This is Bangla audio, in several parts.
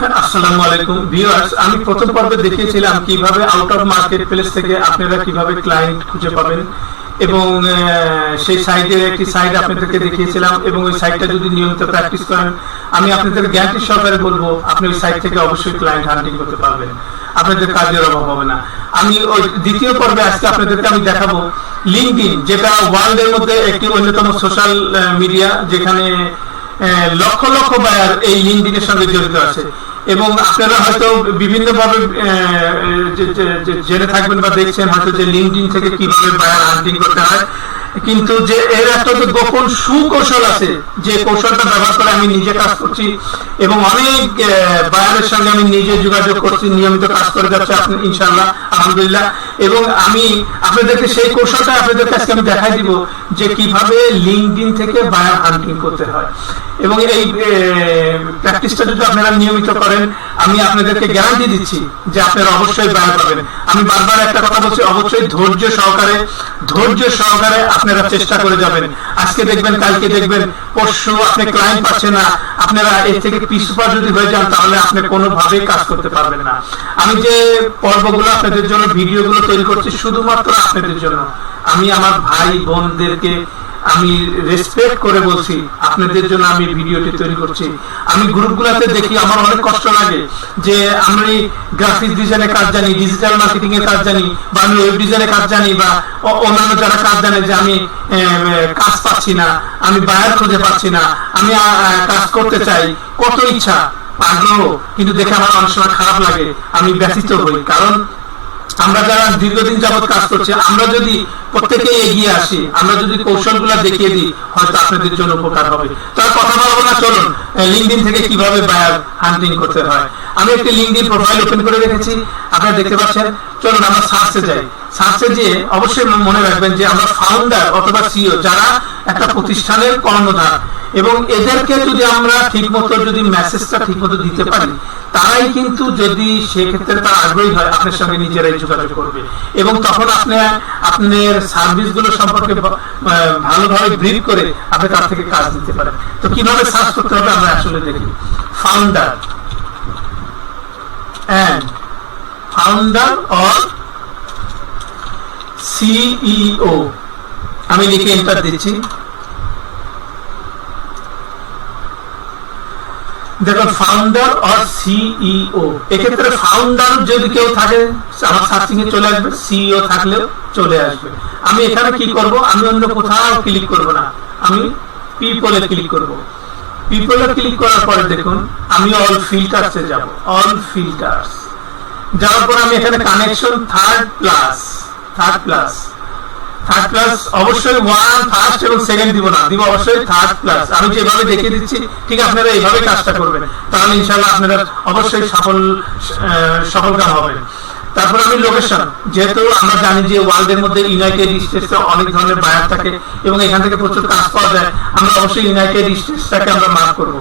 আসসালামু আলাইকুম ভিউয়ার্স, আমি প্রথম পর্বে দেখিয়েছিলাম কিভাবে আউট অফ মার্কেট প্লেস থেকে আপনারা কিভাবে ক্লায়েন্ট খুঁজে পাবেন এবং সেই সাইটের একটি সাইট আপনাদেরকে দেখিয়েছিলাম এবং ওই সাইটটা যদি নিয়মিত প্র্যাকটিস করেন আমি আপনাদের গ্যারান্টি সহকারে বলবো আপনি ওই সাইট থেকে অবশ্যই ক্লায়েন্ট হান্টিং করতে পারবেন, আপনাদের কাজের অভাব হবে না। আমি ওই দ্বিতীয় পর্বে আজকে আপনাদেরকে আমি দেখাবো লিঙ্কডইন, যেটা ওয়ার্ল্ডের মধ্যে একটি অন্যতম সোশ্যাল মিডিয়া, যেখানে লক্ষ লক্ষ বায়ার এই লিঙ্কডইনের সঙ্গে জড়িত আছে এবং আপনারা হয়তো বিভিন্ন ভাবে জেনে থাকবেন বা দেখছেন হয়তো যে লিঙ্কডইন থেকে কিভাবে বায়ার হান্টিং করতে হয়, কিন্তু যে এর একটা যে গোপন সুকৌশল আছে, যে কৌশলটা ব্যবহার করে আমি নিজে কাজ করছি এবং অনেক বায়ারের সঙ্গে আমি নিজে যোগাযোগ করছি, নিয়মিত কাজ করে যাচ্ছে আপনি ইনশাআল্লাহ আলহামদুলিল্লাহ। এবং আমি আপনাদেরকে সেই কৌশলটা আপনাদেরকে আজকে আমি দেখাই দিব যে কিভাবে লিঙ্কডইন থেকে বায়ার হান্টিং করতে হয় এবং এই প্র্যাকটিসটা যদি আপনারা নিয়মিত করেন আমি আপনাদেরকে গ্যারান্টি দিচ্ছি যে আপনারা অবশ্যই বায়ার পাবেন। আমি বারবার একটা কথা বলছি, অবশ্যই ধৈর্য সহকারে আপনারা চেষ্টা করে যাবেন। আজকে দেখবেন, কালকে দেখবেন, পরশু আপনি ক্লায়েন্ট পাচ্ছেন না, আপনারা এর থেকে পিছপা যদি হয়ে যান তাহলে আপনি কোনোভাবেই কাজ করতে পারবেন না। আমি যে পর্বগুলো আপনাদের জন্য ভিডিওগুলো তৈরি করছি শুধুমাত্র আপনাদের জন্য, আমি আমার ভাই বোনদেরকে আমি রেসপেক্ট করে বলছি আপনাদের জন্য আমি ভিডিওটি তৈরি করছি। আমি গ্রুপগুলোতে দেখি আমার অনেক কষ্ট লাগে যে আমি গ্রাফিক ডিজাইনের কাজ জানি, ডিজিটাল মার্কেটিং এর কাজ জানি, বা আমি ওয়েব ডিজাইনের কাজ জানি, বা অন্যান্য যারা কাজ জানে, যে আমি কাজ পাচ্ছি না, আমি বায়ার খুঁজে পাচ্ছি না, আমি কাজ করতে চাই, কত ইচ্ছা আগ্রহ, কিন্তু দেখে আমার অনেক সময় খারাপ লাগে, আমি ব্যথিত হই। কারণ আমরা যারা দীর্ঘদিন যাবত কাজ করছি, আমরা যদি প্রত্যেকে এগিয়ে আসি, আমরা যদি কৌশলগুলো দেখিয়ে দিই, হয়তো আপনাদের জন্য উপকার হবে। তার কথা বলবো না, চলুন লিঙ্কডইন থেকে কিভাবে বায়ার হান্টিং করতে হয়। আমি একটি লিঙ্কডইন প্রোফাইল ওপেন করে রেখেছি, আপনারা দেখতে পাচ্ছেন। চলুন আমরা সার্চে যাই। সার্চে যেয়ে অবশ্যই মনে রাখবেন যে আমরা ফাউন্ডার অথবা সিইও, যারা একটা প্রতিষ্ঠানের কর্ণধার, এবং এদেরকে যদি আমরা ঠিকমতো যদি মেসেজটা ঠিকমতো দিতে পারি, তারাই কিন্তু যদি সেক্ষেত্রে তারা আগ্রহী হয় আপনার সঙ্গে নিজেরাই যোগাযোগ করবে এবং তখন আপনি আপনার সার্ভিসগুলো সম্পর্কে ভালোভাবে ব্রিফ করে আপনি তার থেকে কাজ দিতে পারেন। তো কিভাবে সার্চ করতে হবে আমরা আসলে দেখি। ফাউন্ডার অর সিইও আমি লিখে এন্টার দিচ্ছি। দেখুন, ফাউন্ডার অর সিইও, এক্ষেত্রে ফাউন্ডার যদি কেউ থাকে আমার সার্চিং এ চলে আসবে, সিইও থাকলেও চলে আসবে। আমি এখানে কি করব, আমি অন্য কোথাও ক্লিক করব না, আমি পিপলে ক্লিক করব। পিপলে ক্লিক করার পরে দেখুন আমি অল ফিল্টারসে যাব। অল ফিল্টারস যাওয়ার পর আমি এখানে কানেকশন থার্ড প্লাস অবশ্যই ফার্স্ট এবং সেকেন্ড দিব না, দিব অবশ্যই থার্ড প্লাস। আমি যেভাবে দেখিয়ে দিচ্ছি ঠিক আপনারা এইভাবে কাজটা করবেন, তাহলে ইনশাআল্লাহ আপনারা অবশ্যই সফলকাম হবেন। তারপর আমি লোকেশন, যেহেতু আমরা জানি যে ওয়ার্ল্ডের মধ্যে ইউনাইটেড স্টেটসে অনেক ধরনের বায়ার থাকে এবং এখান থেকে প্রচুর কাজ পাওয়া যায়, আমরা অবশ্যই ইউনাইটেড স্টেটসটাকে আমরা মার্ক করব।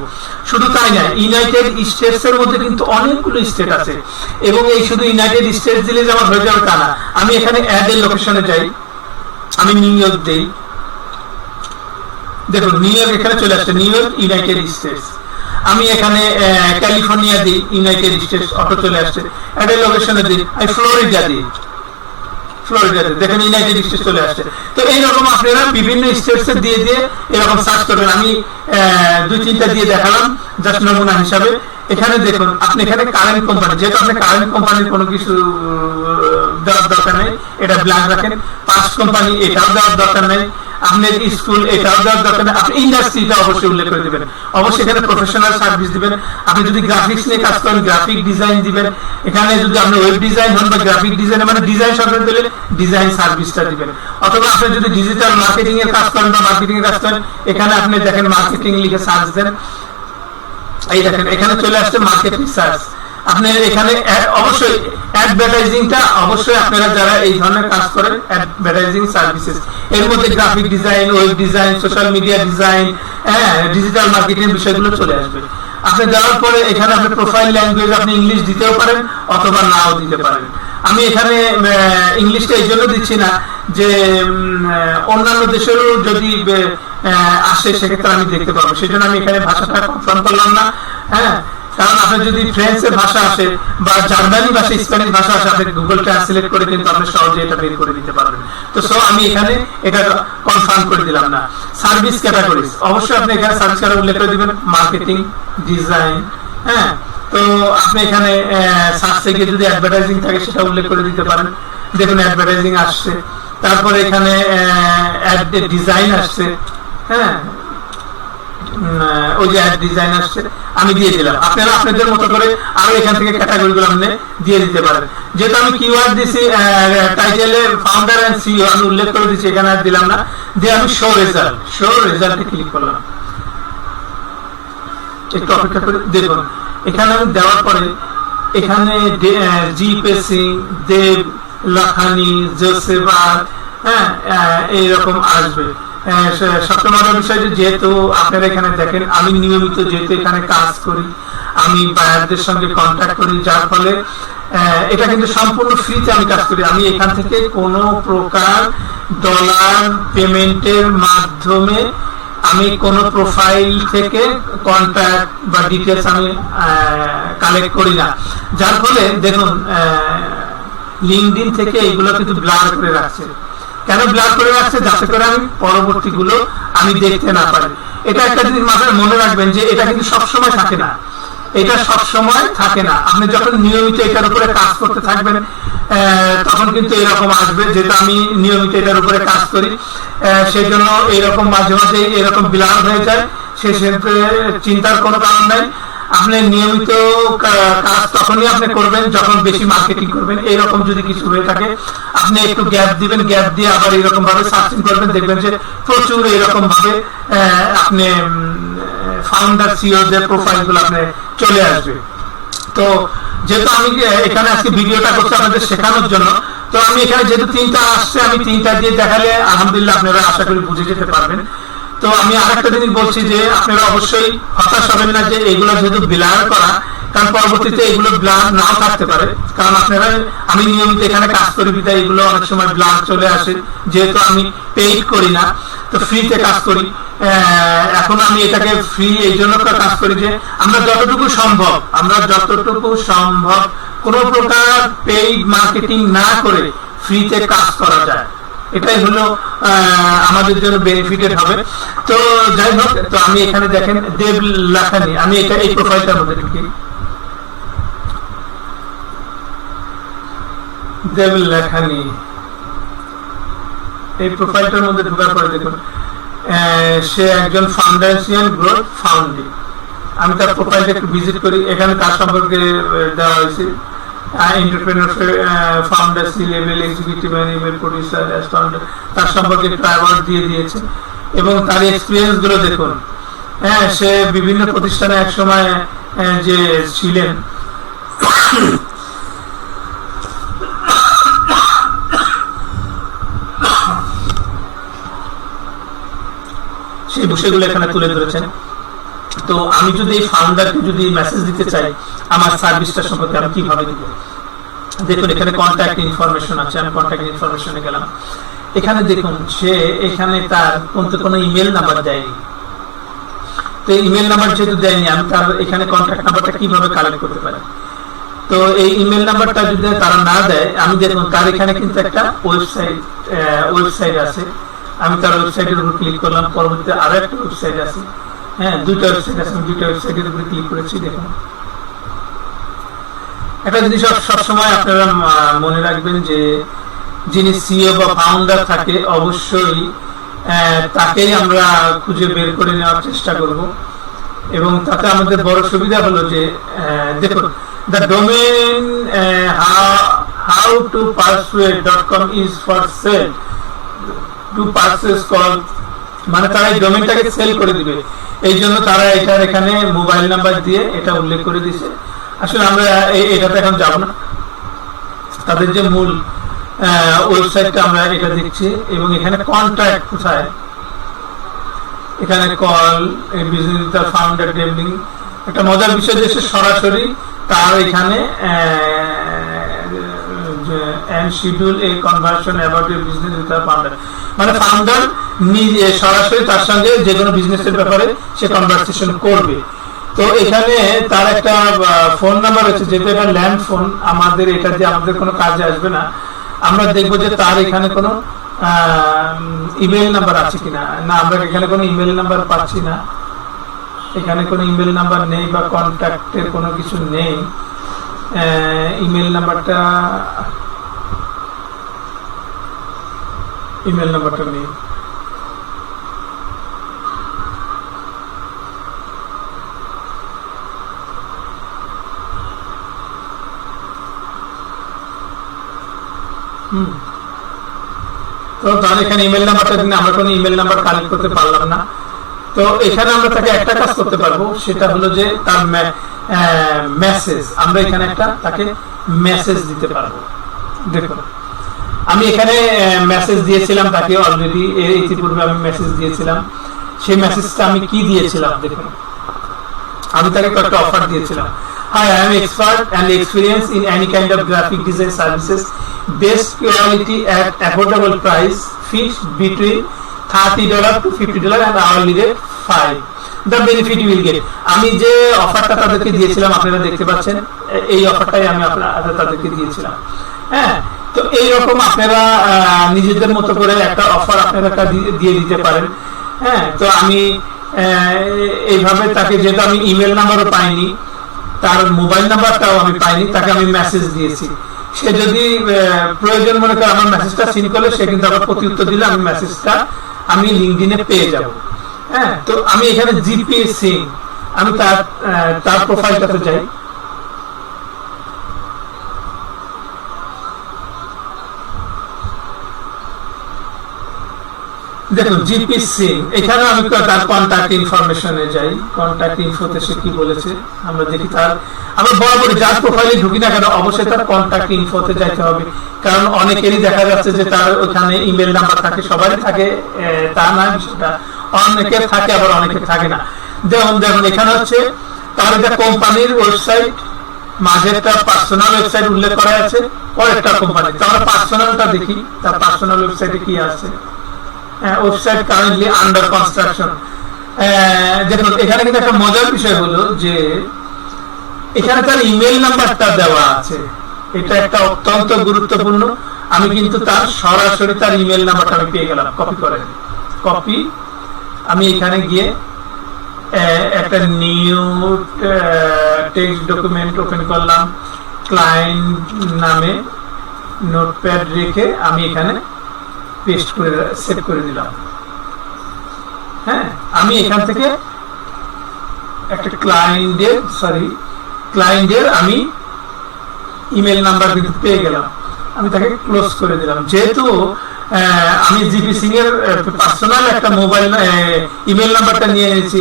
শুধু তাই না, ইউনাইটেড স্টেটস এর মধ্যে কিন্তু অনেকগুলো স্টেট আছে এবং এই শুধু ইউনাইটেড স্টেটস দিলে যে আমার হয়ে যাবে তা না। আমি এখানে অ্যাড এর লোকেশনে যাই, আমি নিউ ইয়র্ক দেই। দেখুন নিউ ইয়র্ক এখানে চলে আসছে, নিউ ইয়র্ক ইউনাইটেড স্টেটস। আমি এখানে ক্যালিফোর্নিয়া দিই, ইউনাইটেড স্টেটস অটো চলে আসছে। অ্যাড এর লোকেশনে দিই আমি ফ্লোরিডা দিই, দেখেন ইউনাইটেড স্টেটস চলে আসছে। তো এইরকম আপনারা বিভিন্ন স্টেটস দিয়ে এরকম সার্চ করবেন। আমি 2-3টা দিয়ে দেখালাম জাস্ট নমুনা হিসাবে। এখানে দেখুন আপনি এখানে কারেন্ট কোম্পানি, যেহেতু আপনি কারেন্ট কোম্পানির কোনো কিছু দেওয়ার দরকার নেই, এটা ব্ল্যাঙ্ক রাখেন। পাস্ট কোম্পানি এটাও দেওয়ার দরকার নেই, আপনার স্কুল এটাও দেওয়ার দরকার নেই, আপনি ইন্ডাস্ট্রিটা অবশ্যই উল্লেখ করে দিবেন। অবশ্যই এখানে প্রফেশনাল সার্ভিস দিবেন। আপনি যদি গ্রাফিক্স নিয়ে কাজ করেন গ্রাফিক ডিজাইন দিবেন। এখানে যদি আপনি ওয়েব ডিজাইন হন বা গ্রাফিক ডিজাইন মানে ডিজাইন সংক্রান্ত দিলে ডিজাইন সার্ভিসটা দিবেন। অথবা আপনি যদি ডিজিটাল মার্কেটিং এর কাজ করেন বা মার্কেটিং এর কাজ করেন, এখানে আপনি দেখেন মার্কেটিং লিখে সার্চ দেন, এই দেখেন এখানে চলে আসছে মার্কেট রিসার্চ। আপনি এখানে অবশ্যই অ্যাডভার্টাইজিংটা অবশ্যই আপনারা যারা এই ধরনের কাজ করেন অ্যাডভার্টাইজিং সার্ভিসেস, এর মধ্যে graphic design, web design, social media design, digital marketing বিষয়গুলো চলে আসবে। আপনি দেওয়ার পরে এখানে আপনি প্রোফাইল ল্যাঙ্গুয়েজ আপনি ইংলিশ দিতেও পারেন অথবা নাও দিতে পারেন। আমি এখানে ইংলিশটা এই জন্য দিচ্ছি না যে অন্যান্য দেশেরও যদি আসে সেক্ষেত্রে আমি দেখতে পাবো, সেই জন্য আমি এখানে ভাষাটা কনফার্ম করলাম না। কারণ আপনার যদি ফ্রেঞ্চের ভাষা আসে বা জার্মানি ভাষা, স্প্যানিশ ভাষা আসে, আপনি গুগল ট্রান্সলেট করে কিন্তু আপনি সহজে এটা বের করে দিতে পারবেন। তো সো আমি এখানে এটা কনফার্ম করে দিলাম না। সার্ভিস ক্যাটাগরিজ, অবশ্যই আপনি এখানে সার্ভিস ক্যাটাগরি উল্লেখ করে দিবেন, মার্কেটিং, ডিজাইন। হ্যাঁ, তো আপনি এখানে সার্চে গিয়ে যদি অ্যাডভার্টাইজিং থাকে সেটা উল্লেখ করে দিতে পারেন। দেখুন অ্যাডভার্টাইজিং আসছে, তারপরে এখানে অ্যাড ডিজাইন আসছে। হ্যাঁ, ওই যে অ্যাড ডিজাইন আসছে, আমি দিয়ে দিলাম। আপনারা আপনাদের মতো করে আরো এখান থেকে ক্যাটাগরিগুলো আপনি দিয়ে দিতে পারেন। যেহেতু আমি কিওয়ার্ড দিছি, টাইটেলে ফাউন্ডার এন্ড সিইও আমি উল্লেখ করে দিচ্ছি, এখানে আর দিলাম না, দিয়ে আমি শো রেজাল্টে ক্লিক করলাম। একটু অপেক্ষা করে দেখুন, এখানে আমি দেওয়ার পরে এখানে জিপে সিং, দেব লাখানি, জোসেফার, হ্যাঁ এইরকম আসবে। সবচেয়ে মজার বিষয় যেহেতু আপনারা এখানে দেখেন আমি নিয়মিত যেহেতু এখানে কাজ করি, আমি বায়ারদের সঙ্গে কন্ট্যাক্ট করি, যার ফলে এটা কিন্তু সম্পূর্ণ ফ্রিতে আমি কাজ করি। আমি এখান থেকে কোনো প্রকার ডলার পেমেন্টের মাধ্যমে আমি কোন প্রোফাইল থেকে কন্ট্যাক্ট বা ডিটেলস আমি কালেক্ট করি না। যার ফলে দেখুন লিঙ্কডইন থেকে এগুলো কিন্তু ব্লার করে রাখছে। কেন ব্লার করে রাখছে? যাতে করে আমি পরবর্তী গুলো আমি দেখতে না পারি। এটা একটা জিনিস মাথায় মনে রাখবেন যে এটা কিন্তু সবসময় থাকে না, এটা সবসময় থাকে না। আপনি যখন নিয়মিত এটার উপরে কাজ করতে থাকবেন তখন কিন্তু এরকম আসবে। যেটা আমি নিয়মিত এটার উপরে কাজ করি সেই জন্য এরকম মাঝে মাঝে এরকম ব্লার হয়ে যায়। সেক্ষেত্রে চিন্তার কোনো কারণ নাই। আপনি নিয়মিত কাজ তখনই আপনি করবেন যখন বেশি মার্কেটিং করবেন। এইরকম যদি কিছু হয়ে থাকে আপনি একটু গ্যাপ দিবেন, গ্যাপ দিয়ে আবার এরকম ভাবে সার্চিং করবেন, দেখবেন যে প্রচুর এরকম ভাবে আপনি ফাউন্ডার সিইও দের প্রোফাইল গুলো আপনি চলে আসবে। তো যেহেতু আমি এখানে আজকে ভিডিওটা করছি আপনাদের শেখানোর জন্য, তো আমি এখানে যেহেতু 3টা আসছে আমি 3টা দিয়ে দেখালে আলহামদুলিল্লাহ আপনারা আশা করি বুঝে যেতে পারবেন। তো আমি আরেকটা জিনিস বলছি যে আপনারা অবশ্যই হতাশ হবেন না যে এগুলো যেহেতু ব্লার করা, কারণ পরবর্তীতে এগুলো ব্লার নাও থাকতে পারে। কারণ আপনারা আমি নিয়মিত এখানে কাজ করি বিধায় এগুলো অনেক সময় ব্লার চলে আসে, যেহেতু আমি পেইড করি না, তো ফ্রিতে কাজ করি। এখন আমি এটাকে ফ্রি এই জন্য কাজ করি যে আমরা যতটুকু সম্ভব কোন প্রকার পেইড মার্কেটিং না করে ফ্রিতে কাজ করা যায়। এটাই হলো আমাদের জন্য বেনিফিটেড হবে। তো যাই হোক, তো আমি এখানে দেখেন দেব লাখানি, আমি এটা এই প্রোফাইলটার মধ্যে ঢুকি, দেব লাখানি এই প্রোফাইলটার মধ্যে ঢোকার পরে দেখুন সে একজন ফাউন্ডেশন গ্রোথ ফাউন্ডিং। আমি তার প্রোফাইলটা একটু ভিজিট করি। এখানে তার সম্পর্কে দেওয়া হয়েছে entrepreneur, founder, C level executive, email producer, founder, তার সম্পর্কে একটা অ্যাওয়ার্ড দিয়ে দিয়েছে। এবং তার এক্সপিরিয়েন্স গুলো দেখুন। হ্যাঁ, সে বিভিন্ন প্রতিষ্ঠানে এক সময় যে ছিলেন সেই বিষয়গুলো এখানে তুলে ধরেছেন। তো আমি যদি এই ফাউন্ডারকে যদি মেসেজ দিতে চাই আমার সার্ভিসটা সম্পর্কে আমি কিভাবে দিব, দেখুন এখানে কন্ট্যাক্ট ইনফরমেশন আছে। আমি কন্ট্যাক্ট ইনফরমেশনে গেলাম, এখানে দেখুন সে এখানে তার কোনো ইমেল নাম্বার দেয়নি। তো ইমেল নাম্বার যেহেতু দেয়নি, আমি তার এখানে কন্ট্যাক্ট নাম্বারটা কিভাবে কালেক্ট করতে পারি? তো এই ইমেল নাম্বারটা যদি তারা না দেয়, আমি দেখুন তার এখানে কিন্তু একটা ওয়েবসাইট আছে। আমি তার ওয়েবসাইটের উপর ক্লিক করলাম, পরবর্তীতে আরো একটা ওয়েবসাইট আছে। হ্যাঁ, দুইটা ওয়েবসাইট আছে, দুইটা ওয়েবসাইটের উপরে ক্লিক করেছি। দেখুন একটা জিনিস সবসময় আপনারা মনে রাখবেন যে যিনি সিইও বা ফাউন্ডার থাকে অবশ্যই তাকেই আমরা খুঁজে বের করে নেওয়ার চেষ্টা করব। এবং তাতে আমাদের বড় সুবিধা হলো যে দেখুন the domain howtopersuade.com is for sale to purchase call, মানে তারা এই ডোমেইনটাকে সেল করে দিবে। এই জন্য তারা এটার এখানে মোবাইল নাম্বার দিয়ে এটা উল্লেখ করে দিয়েছে। আসলে আমরা এটাতে এখন যাব না, তাদের যে মূল ওয়েবসাইটটা আমরা এটা দেখছি। এবং এখানে কন্ট্যাক্ট কোথায়, এখানে কল বিজনেস ফাউন্ডার ডেভলিং। একটা মজার বিষয় যে সরাসরি তার এখানে and schedule a conversation about your business with the founder, মানে ফাউন্ডার নিজে সরাসরি তার সঙ্গে যে কোনো বিজনেসের ব্যাপারে সে কনভারসেশন করবে। তো এখানে তার একটা ফোন নাম্বার আছে, যেহেতু এটা ল্যান্ড ফোন, আমাদের এটা যে আমাদের কোনো কাজে আসবে না। আমরা দেখবো যে তার এখানে কোনো ইমেল নাম্বার আছে কিনা। না, আমরা এখানে কোনো ইমেল নাম্বার পাচ্ছি না, এখানে কোনো ইমেল নাম্বার নেই বা কন্ট্যাক্টের কোনো কিছু নেই। ইমেল নাম্বারটা নেই। তো তার এখানে ইমেল নাম্বারটা দিন, আমরা কোনো ইমেল নাম্বার কালেক্ট করতে পারলাম না। তো এখানে আমরা তাকে একটা কাজ করতে পারবো, সেটা হলো যে তার মেসেজ, আমরা এখানে একটা তাকে মেসেজ দিতে পারবো। দেখুন, আমি এখানে মেসেজ দিয়েছিলাম তাকে অলরেডি, ইতিপূর্বে আমি মেসেজ দিয়েছিলাম। সেই মেসেজটা আমি কি দিয়েছিলাম দেখুন, আমি তাকে একটা অফার দিয়েছিলাম। Hi, I am expert and experienced in any kind of graphic design services, best quality at affordable price, fixed between $30 to $50 and hourly rate 5. The benefit you will get. আমি যে অফারটা তাদেরকে দিয়েছিলাম আপনারা দেখতে পাচ্ছেন, এই অফারটাই আমি তাদেরকে দিয়েছিলাম। হ্যাঁ, তো এইরকম আপনারা নিজেদের মতো করে একটা অফার আপনারা দিয়ে দিতে পারেন। হ্যাঁ, তো আমি এইভাবে তাকে, যেহেতু আমি ইমেল নাম্বারও পাইনি, তার মোবাইল নাম্বারটাও আমি পাইনি, তাকে আমি মেসেজ দিয়েছি। সে যদি প্রয়োজন মনে করে আমার মেসেজটা সিন করলে, সে কিন্তু আবার প্রতি উত্তর দিলে আমি মেসেজটা আমি লিঙ্কডইনে পেয়ে যাব। হ্যাঁ, তো আমি এখানে জিপি সিং, আমি তার প্রোফাইলটাতে যাই। দেখুন জিপি সিং, এখানে আমি তার কন্ট্যাক্ট ইনফরমেশনে যাই। কন্ট্যাক্ট ইনফোতে সে কি বলেছে আমরা দেখি। তার আমরা বরাবর যার প্রোফাইলে ঢুকি না কেন, অবশ্যই তার কন্ট্যাক্ট ইনফোতে যাইতে হবে, কারণ অনেকেরই দেখা যাচ্ছে যে তার ওখানে ইমেল নাম্বার থাকে, সবারই থাকে তা না, বিষয়টা অনেকের থাকে আবার অনেকের থাকে না। দেখুন এখানে হচ্ছে তার একটা কোম্পানির ওয়েবসাইট, মাঝে একটা পার্সোনাল ওয়েবসাইট উল্লেখ করা আছে, পরেরটা কোম্পানি। তো আমরা পার্সোনালটা দেখি, তার পার্সোনাল ওয়েবসাইটে কি আছে। Website currently under construction. দেখুন এখানে কিন্তু একটা মজার বিষয় হলো যে এখানে তার ইমেল নাম্বারটা দেওয়া আছে, এটা একটা অত্যন্ত গুরুত্বপূর্ণ। আমি কিন্তু তার সরাসরি তার ইমেল নাম্বারটা আমি পেয়ে গেলাম। কপি আমি এখানে গিয়ে একটা নিউ টেক্সট ডকুমেন্ট ওপেন করলাম, ক্লায়েন্ট নামে নোটপ্যাড রেখে আমি এখানে পেস্ট করে সেট করে দিলাম। হ্যাঁ, আমি এখান থেকে একটা ক্লায়েন্টের আমি ইমেল নাম্বার কিন্তু পেয়ে গেলাম, আমি তাকে ক্লোজ করে দিলাম। যেহেতু আমি জিপি সিং এর পার্সোনাল একটা মোবাইল ইমেল নাম্বারটা নিয়ে নিয়েছি,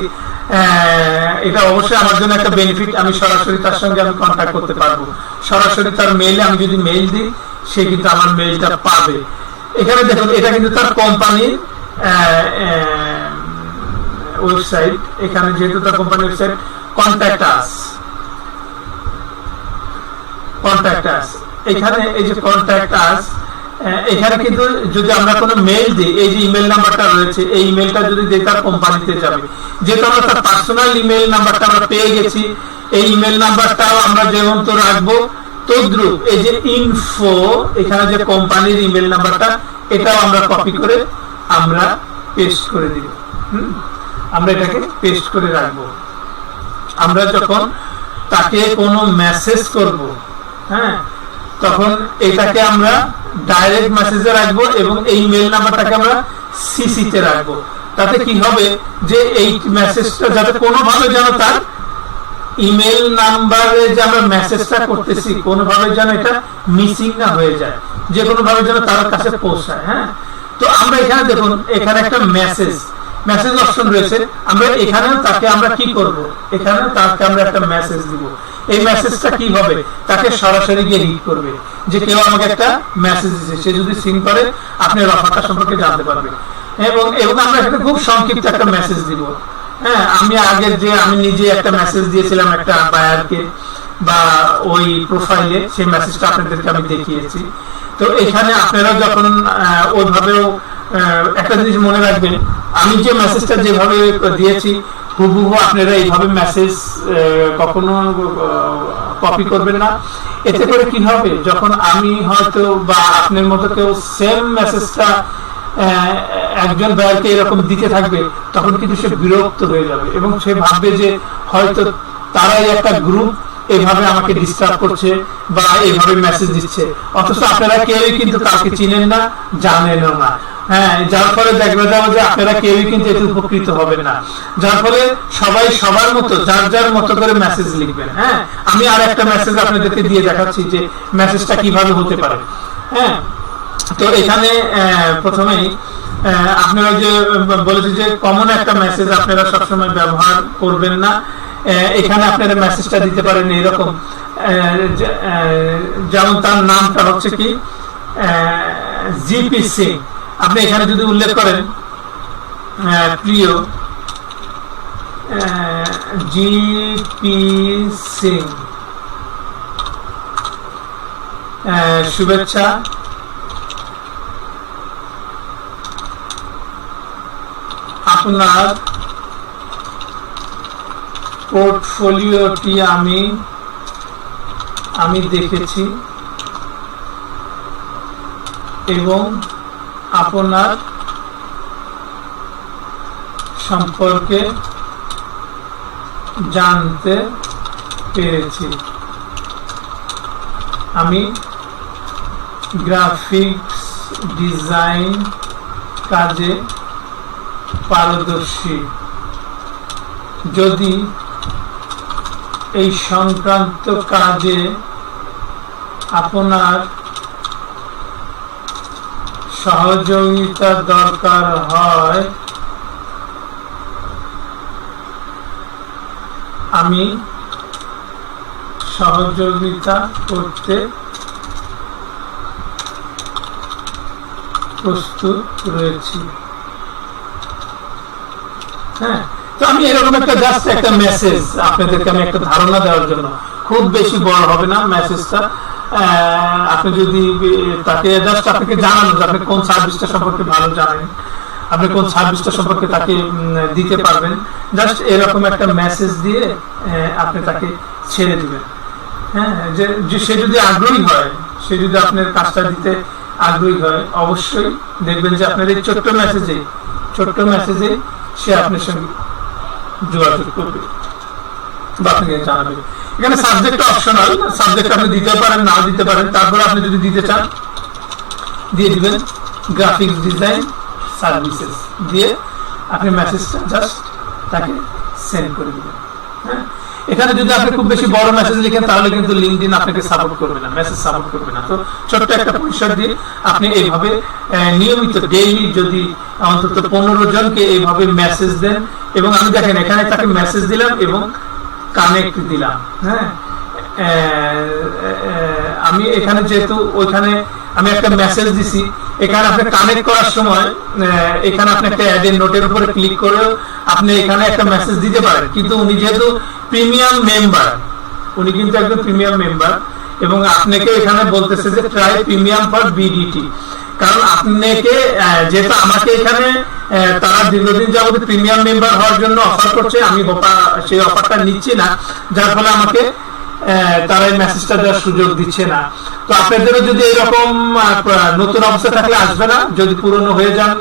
এটা অবশ্যই আমার জন্য একটা বেনিফিট। আমি সরাসরি তার সঙ্গে আমি কন্ট্যাক্ট করতে পারবো, সরাসরি তার মেইলে আমি যদি মেইল দিই, সে কিন্তু আমার মেইলটা পাবে। এখানে দেখুন এটা কিন্তু তার কোম্পানির ওয়েবসাইট, এখানে যেহেতু তার কোম্পানির ওয়েবসাইট, কন্ট্যাক্ট আস, এখানে এই যে কন্ট্যাক্ট আস, এখানে কিন্তু যদি আমরা কোনো মেইল দিই, এই যে ইমেল নাম্বারটা রয়েছে, এই ইমেলটা যদি দিই তার কোম্পানিতে যাবে। যেহেতু আমরা তার পার্সোনাল ইমেল নাম্বারটা আমরা পেয়ে গেছি, এই ইমেল নাম্বারটাও আমরা যেমন তো রাখবো, তদ্রুপ এই যে ইনফো, এখানে যে কোম্পানির ইমেল নাম্বারটা, এটাও আমরা কপি করে আমরা পেস্ট করে দিব। আমরা এটাকে পেস্ট করে রাখবো। আমরা যখন তাকে কোনো মেসেজ করব, হ্যাঁ, তখন এটাকে আমরা ডাইরেক্ট মেসেজে রাখবো এবং এই মেল নাম্বারটাকে আমরা সিসিতে রাখবো। তাতে কি হবে যে এই মেসেজটা যাতে কোনোভাবে যেন তার ইমেল নাম্বারে যে আমরা মেসেজটা করতেছি, কোনোভাবে যেন এটা মিসিং না হয়ে যায়, যে কোনোভাবে যেন তার কাছে পৌঁছায়। হ্যাঁ, তো আমরা এখানে দেখুন, এখানে একটা মেসেজ অপশন রয়েছে। আমরা এখানেও তাকে আমরা কি করব, এখানে তাকে আমরা একটা মেসেজ দিব। এই মেসেজটা কি হবে, তাকে সরাসরি গিয়ে রিড করবে যে কেউ আমাকে একটা মেসেজ দিয়েছে। সে যদি সিন করে, আপনি অফারটা সম্পর্কে জানতে পারবে। এবং আমরা এখানে খুব সংক্ষিপ্ত একটা মেসেজ দিব। হ্যাঁ, আমি নিজে একটা মেসেজ দিয়েছিলাম একটা বায়ারকে, বা ওই প্রোফাইলে সেই মেসেজটা আপনাদেরকে আমি দেখিয়েছি। তো এখানে আপনারা যখন ওইভাবেও একটা জিনিস মনে রাখবেন, আমি যে মেসেজটা যেভাবে দিয়েছি, হুবহু আপনারা এইভাবে মেসেজ কখনো কপি করবেন না। এতে করে কি হবে, যখন আমি হয়তো বা আপনার মতো কেউ সেম মেসেজটা একজন ভাইয়ারকে এরকম দিতে থাকবে, তখন কিন্তু সে বিরক্ত হয়ে যাবে এবং সে ভাববে যে হয়তো তারাই একটা গ্রুপ এইভাবে আমাকে ডিস্টার্ব করছে বা এইভাবে মেসেজ দিচ্ছে, অথচ আপনারা কেউই কিন্তু কাউকে চিনেন না, জানেনও না। হ্যাঁ, যার ফলে দেখবে যাবো যে আপনারা কেউই কিন্তু এতে উপকৃত হবেন না। যার ফলে সবাই সবার মতো যার যার মতো করে মেসেজ লিখবেন। হ্যাঁ, আমি আর একটা মেসেজ আপনাদেরকে দিয়ে দেখাচ্ছি যে মেসেজটা কিভাবে হতে পারে। হ্যাঁ, তো এখানে প্রথমেই আপনারা যে বলেছি যে কমন একটা মেসেজ আপনারা সবসময় ব্যবহার করবেন না। এখানে আপনারা মেসেজটা দিতে পারেন এরকম, যেমন তার নামটা হচ্ছে কি জিপি সিং। আপনি এখানে যদি উল্লেখ করেন প্রিয় জিপি সিং, শুভেচ্ছা, আপনার পোর্টফোলিওটি আমি দেখেছি এবং আপনার সম্পর্কে জানতে পেরেছি। আমি গ্রাফিক্স ডিজাইন কাজে পারদর্শী। যদি এই সংক্রান্ত কাজে আপনার সহযোগিতা দরকার হয়, আমি সহযোগিতা করতে প্রস্তুত রয়েছি। হ্যাঁ, তো আমি এরকম একটা জাস্ট একটা মেসেজ আপনাদেরকে আমি একটা ধারণা দেওয়ার জন্য, খুব বেশি বড় হবে না মেসেজটা। আপনি যদি তাকে জাস্ট আপনাকে জানানো যে আপনি কোন সার্ভিসটা সম্পর্কে ভালো জানেন, আপনি কোন সার্ভিসটা সম্পর্কে তাকে দিতে পারবেন, জাস্ট এরকম একটা মেসেজ দিয়ে আপনি তাকে ছেড়ে দিবেন। হ্যাঁ, যে সে যদি আগ্রহী হয়, সে যদি আপনার কাজটা দিতে আগ্রহী হয়, অবশ্যই দেখবেন যে আপনার এই ছোট্ট মেসেজে সে আপনার সঙ্গে যোগাযোগ করবে বা আপনাকে জানাবে। এখানে সাবজেক্ট অপশনাল, সাবজেক্ট আপনি দিতে পারেন, নাও দিতে পারেন। তারপরে আপনি যদি দিতে চান দিয়ে দিবেন গ্রাফিক্স ডিজাইন সার্ভিসেস দিয়ে আপনি মেসেজটা জাস্ট তাকে সেন্ড করে দিবেন। হ্যাঁ, এখানে যদি আপনি খুব বেশি বড় মেসেজ লিখেন তাহলে কিন্তু লিঙ্কডইন আপনাকে সাপোর্ট করবে না, মেসেজ সাপোর্ট করবে না। তো ছোট্ট একটা পরিসর দিয়ে আপনি এইভাবে নিয়মিত ডেইলি যদি অন্তত 15 জনকে এইভাবে মেসেজ দেন, এবং আমি দেখেন এখানে তাকে মেসেজ দিলাম এবং কানেক্ট দিলাম। হ্যাঁ, আমি এখানে যেহেতু ওইখানে আমি একটা মেসেজ দিছি, এখানে আপনি কানেক্ট করার সময় এখানে আপনি একটা অ্যাড এর নোটের উপরে ক্লিক করে আপনি এখানে একটা মেসেজ দিতে পারেন। কিন্তু উনি যেহেতু প্রিমিয়াম মেম্বার, উনি কিন্তু একজন প্রিমিয়াম মেম্বার, এবং আপনাকে এখানে বলতেছে যে ট্রাই প্রিমিয়াম ফর বিডিটি। কারণ আপনাকে যেহেতু আমাকে এখানে তারা দীর্ঘদিন যাবত প্রিমিয়াম মেম্বার হওয়ার জন্য অফার করছে, আমি সেই অফারটা নিচ্ছি না, যার ফলে আমাকে তারা এই মেসেজটা দেওয়ার সুযোগ দিচ্ছে না। তো আপনাদেরও যদি এরকম নতুন অবস্থা থাকলে আসবে না, যদি পুরনো হয়ে যান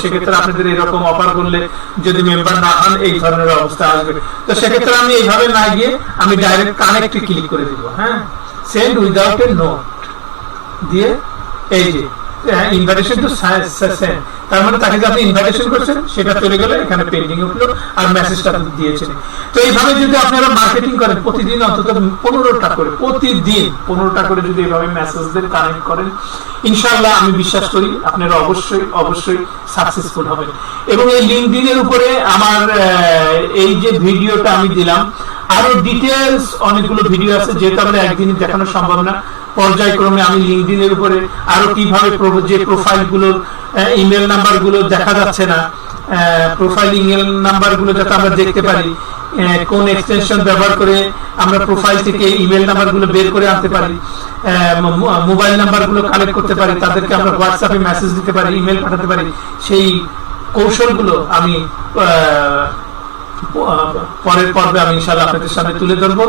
সেক্ষেত্রে আপনাদের এরকম অফার করলে যদি মেম্বার না হন এই ধরনের অবস্থা আসবে। তো সেক্ষেত্রে আমি এইভাবে না গিয়ে আমি ডাইরেক্ট কানেক্টে ক্লিক করে দিব। হ্যাঁ, সেন্ড উইদাউট এ নোট দিয়ে এই যে ইনভাইটেশন টু সেন্ড, তার মানে তাকে যে আপনি ইনভাইটেশন করছেন সেটা চলে গেলে এখানে পেন্ডিং উঠলো আর মেসেজটা দিয়েছেন। তো এইভাবে যদি আপনারা মার্কেটিং করেন প্রতিদিন অন্তত 15টা করে, প্রতিদিন 15টা করে যদি এইভাবে মেসেজদের কানেক্ট করেন, ইনশাআল্লাহ আমি বিশ্বাস করি আপনারা অবশ্যই সাকসেসফুল হবেন। এবং এই লিঙ্কডইনের উপরে আমার এই যে ভিডিওটা আমি দিলাম, আরো ডিটেইলস অনেকগুলো ভিডিও আছে, যেটা আমরা একদিনই দেখানো সম্ভব না। পর্যায়ক্রমে আমি লিঙ্কডইনের উপরে আরো কিভাবে যে প্রোফাইল গুলো, ইমেল নাম্বার গুলো দেখা যাচ্ছে না, প্রোফাইল ইমেল নাম্বার গুলো যাতে আমরা দেখতে পারি, কোন এক্সটেনশন ব্যবহার করে আমরা প্রোফাইল থেকে ইমেল নাম্বার গুলো বের করে আনতে পারি, মোবাইল নাম্বার গুলো কালেক্ট করতে পারি, তাদেরকে আমরা হোয়াটসঅ্যাপে মেসেজ দিতে পারি, ইমেল পাঠাতে পারি, সেই কৌশলগুলো আমি পরের পর্বে আমি ইনশাআল্লাহ আপনাদের সামনে তুলে ধরবো।